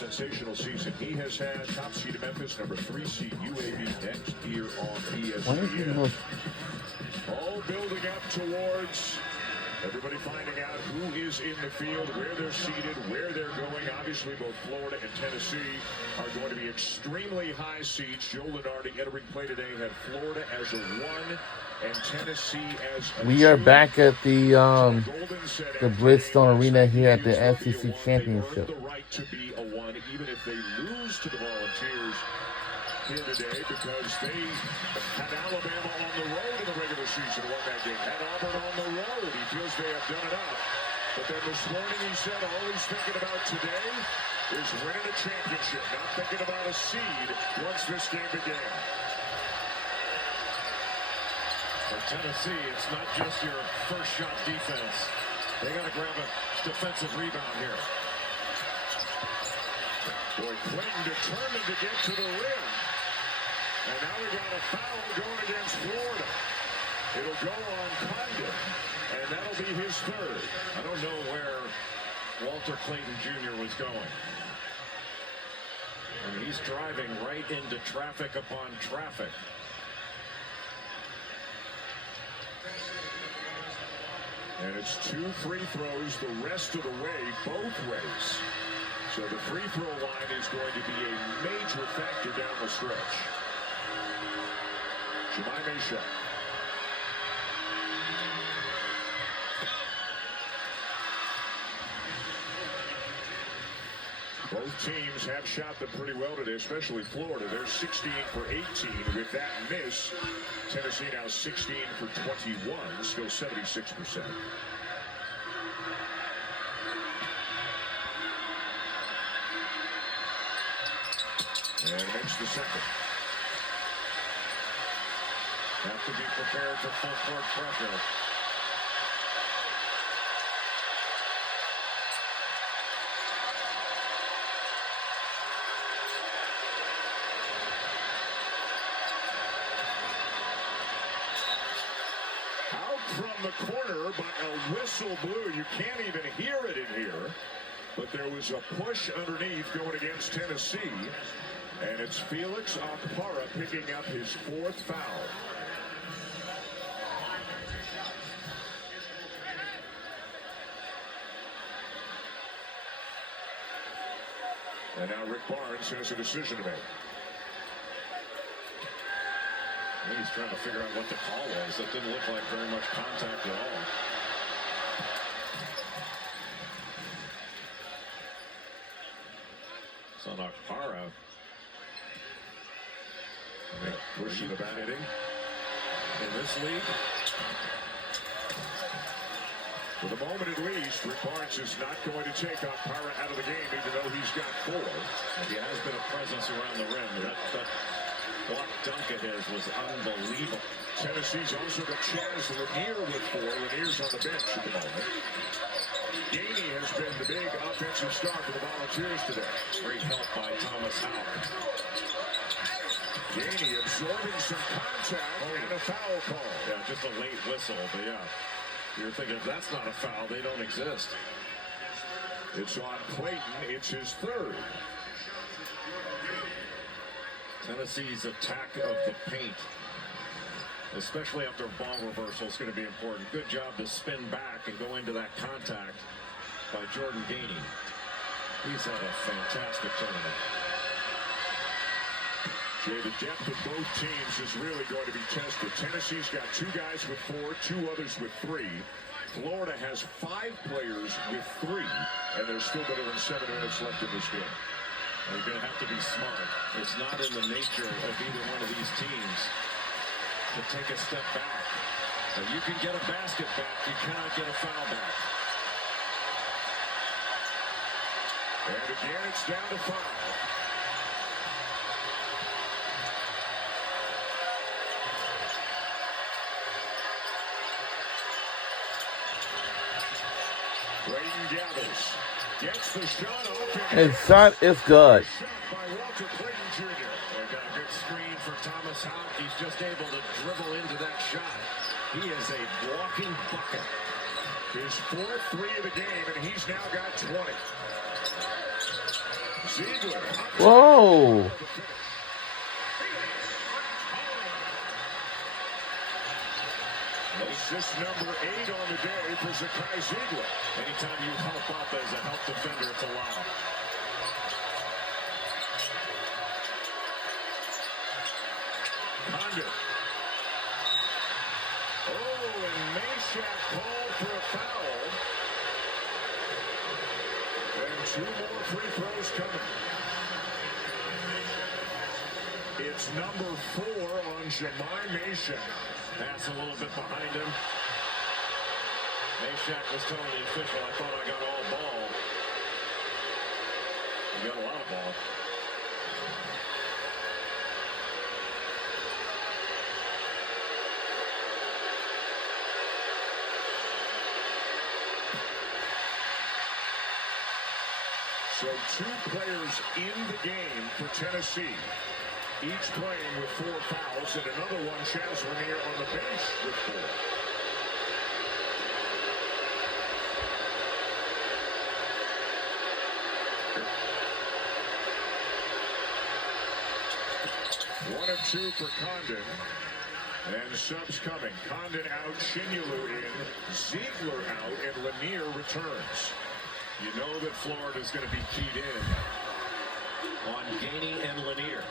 Sensational season he has had. Top seed of Memphis, number 3 seed UAB next here on ESPN. All building up towards everybody finding out who is in the field, where they're seated, where they're going. Obviously, both Florida and Tennessee are going to be extremely high seeds. Joe Lunardi entering play today had Florida as a 1 and Tennessee as a 2. We are back at the Bridgestone Arena here at the SEC Championship. The right to be a 1, even if they lose to the Volunteers here today, because they had Alabama on the road in the regular season, won that game. Had Auburn on the road. He feels they have done enough. But then this morning he said all he's thinking about today is winning a championship, not thinking about a seed once this game began. For Tennessee, it's not just your first shot defense. They got to grab a defensive rebound here. Boy, Clayton determined to get to the rim. And now we got a foul going against Florida. It'll go on Condon, and that'll be his 3rd. I don't know where Walter Clayton Jr. was going. I mean, he's driving right into traffic upon traffic. And it's 2 free throws the rest of the way, both ways. So the free throw line is going to be a major factor down the stretch. Jemai Meshack. Both teams have shot them pretty well today, especially Florida. They're 16 for 18 with that miss. Tennessee now 16 for 21, still 76%. And makes the second. Have to be prepared for full court pressure. Out from the corner, but a whistle blew. You can't even hear it in here. But there was a push underneath going against Tennessee. And it's Felix Okpara picking up his 4th foul. And now Rick Barnes has a decision to make. I think he's trying to figure out what the call was. That didn't look like very much contact at all. So Okpara. Pushing the bat hitting in this league. For the moment at least, Rick Barnes is not going to take Okpara out of the game, even though he's got 4. And he has been a presence around the rim. That block dunk of his was unbelievable. Tennessee's also got Chaz Lanier with 4. Lanier's on the bench at the moment. Gainey has been the big offensive star for the Volunteers today. Great help by Thomas Houck. Gainey absorbing some contact and a foul call. Yeah, just a late whistle, but yeah. You're thinking if that's not a foul, they don't exist. It's on Clayton. It's his 3rd. Tennessee's attack of the paint, especially after a ball reversal, is going to be important. Good job to spin back and go into that contact by Jordan Gainey. He's had a fantastic tournament. Jay, the depth of both teams is really going to be tested. Tennessee's got 2 guys with 4, 2 others with 3. Florida has 5 players with 3, and there's still better than 7 minutes left in this game. You're going to have to be smart. It's not in the nature of either one of these teams to take a step back. Now, you can get a basket back. You cannot get a foul back. And again, it's down to 5. Clayton gathers, gets the shot open. His shot is good. Shot by Walter Clayton Jr. They got a good screen for Thomas Houck. He's just able to dribble into that shot. He is a walking bucket. His 4th 3 of the game, and he's now got 20. Ziegler. Whoa. Assist number 8 on the day for Zakai Ziegler. Anytime you help up as a help defender, it's allowed. Condon. Oh, and Meshack called for a foul. And 2 more free throws coming. It's number 4 on Jahmai Meshack. Pass a little bit behind him. Meshack was telling the official, I thought I got all ball. You got a lot of ball. So 2 players in the game for Tennessee. Each playing with 4 fouls, and another one, Chaz Lanier, on the bench with 4. One of 2 for Condon. And subs coming. Condon out, Shinyulu in, Ziegler out, and Lanier returns. You know that Florida's going to be keyed in on Gainey and Lanier.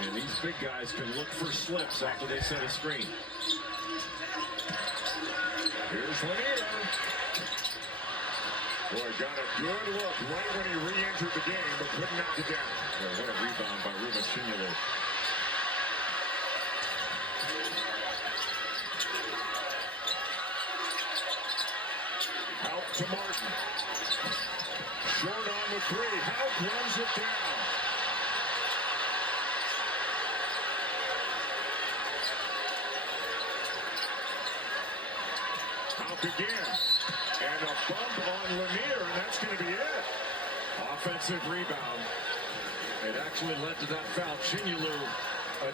And these big guys can look for slips after they set a screen. Here's Lanier. Boy, got a good look right when he re-entered the game, but couldn't knock it down. What a rebound by Rubens Shinyulu. Out to Martin. Short on the 3. Houck runs it down. Houck again. And a bump on Lanier, and that's going to be it. Offensive rebound. It actually led to that foul. Shinyulu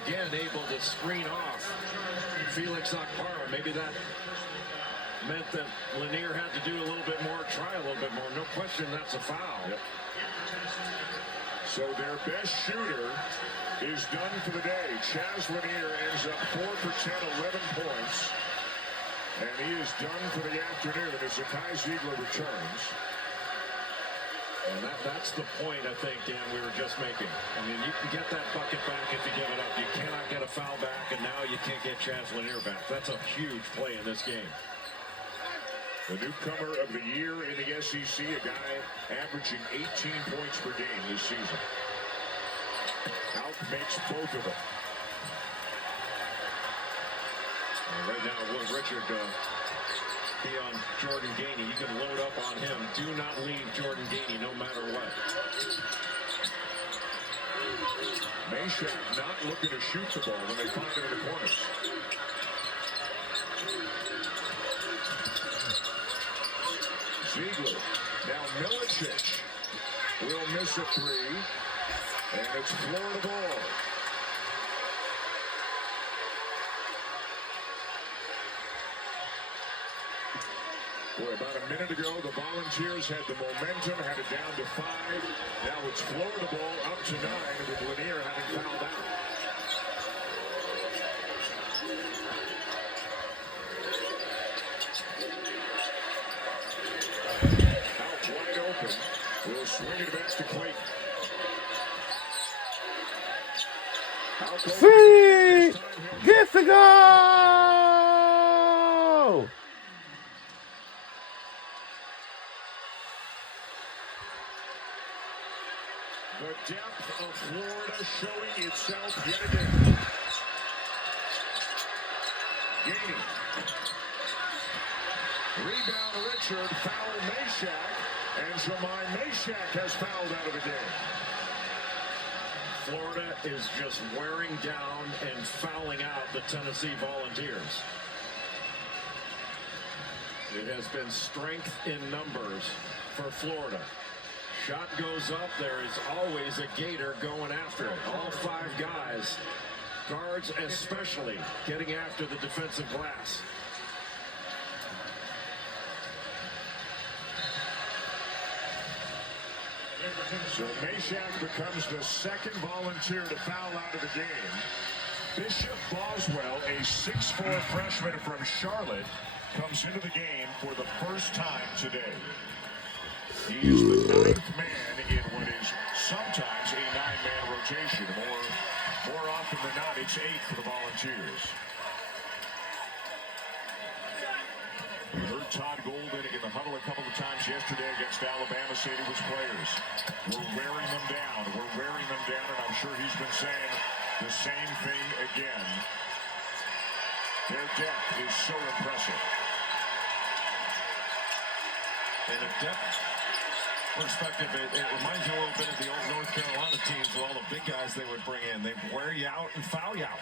again able to screen off Felix Okpara. Maybe that meant that Lanier had to do a little bit more, try a little bit more. No question that's a foul. Yep. So their best shooter is done for the day. Chaz Lanier ends up 4 for 10, 11 points. And he is done for the afternoon as Zakai Ziegler returns. And that's the point, I think, Dan, we were just making. I mean, you can get that bucket back if you give it up. You cannot get a foul back, and now you can't get Chaz Lanier back. That's a huge play in this game. The newcomer of the year in the SEC, a guy averaging 18 points per game this season. Houck makes both of them. Right now, will Richard be on Jordan Gainey? You can load up on him. Do not leave Jordan Gainey no matter what. Meshack not looking to shoot the ball when they find him in the corners. Ziegler. Now Milicic will miss a 3. And it's Florida ball. Boy, about a minute ago, the Volunteers had the momentum, had it down to 5. Now it's Florida ball up to 9 with Lanier having fouled out. Out wide open. We'll swing it back to Clayton. See, gets the goal. The depth of Florida showing itself yet again. Gainey. Rebound Richard, foul Meshack, and Jahmai Meshack has fouled out of the game. Florida is just wearing down and fouling out the Tennessee Volunteers. It has been strength in numbers for Florida. Shot goes up, there is always a Gator going after it. All 5 guys, guards especially, getting after the defensive glass. So Meshack becomes the second volunteer to foul out of the game. Bishop Boswell, a 6'4" freshman from Charlotte, comes into the game for the first time today. He is the 9th man in what is sometimes a 9-man rotation. More often than not, it's 8 for the Volunteers. We heard Todd Golden in the huddle a couple of times yesterday against Alabama say to his players, we're wearing them down, and I'm sure he's been saying the same thing again. Their depth is so impressive. In a depth perspective, it reminds you a little bit of the old North Carolina teams with all the big guys they would bring in. They wear you out and foul you out.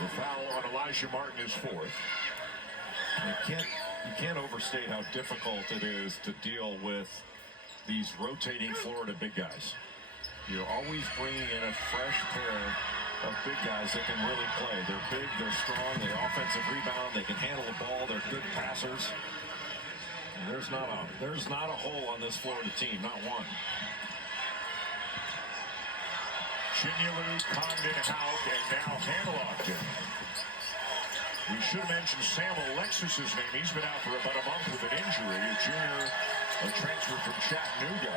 The foul on Elijah Martin is 4th. You can't overstate how difficult it is to deal with these rotating Florida big guys. You're always bringing in a fresh pair of big guys that can really play. They're big, they're strong, they offensive rebound, they can handle the ball, they're good passers. And there's not a hole on this Florida team, not one. Chinyelu, Condon, Hauk, and now Hanlogden. We should mention Sam Alexis' name. He's been out for about a month with an injury. A junior, a transfer from Chattanooga.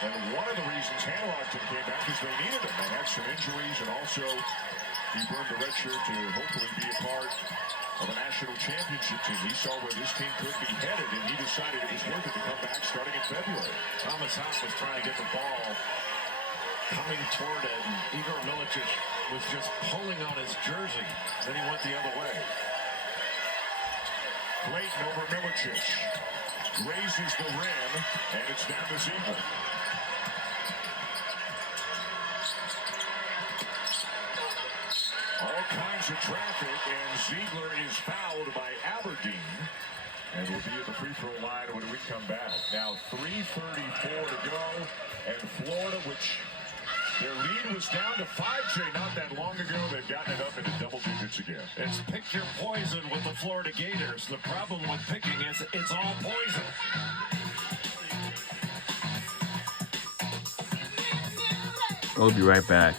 And one of the reasons Hanlogden came back is they needed him. They had some injuries, and also he burned the red shirt to hopefully be a part of a national championship team. He saw where this team could be headed, and he decided it was worth it to come back starting in February. Thomas Hauk was trying to get the ball coming toward it, and Igor Milicic was just pulling on his jersey. Then he went the other way. Clayton over Milicic. Raises the rim, and it's down to Ziegler. All kinds of traffic, and Ziegler is fouled by Aberdeen. And will be at the free throw line when we come back. Now 3:34 to go, and Florida, which their lead was down to 5, Jay, not that long ago. They've gotten it up into double digits again. It's pick your poison with the Florida Gators. The problem with picking is it's all poison. We'll be right back.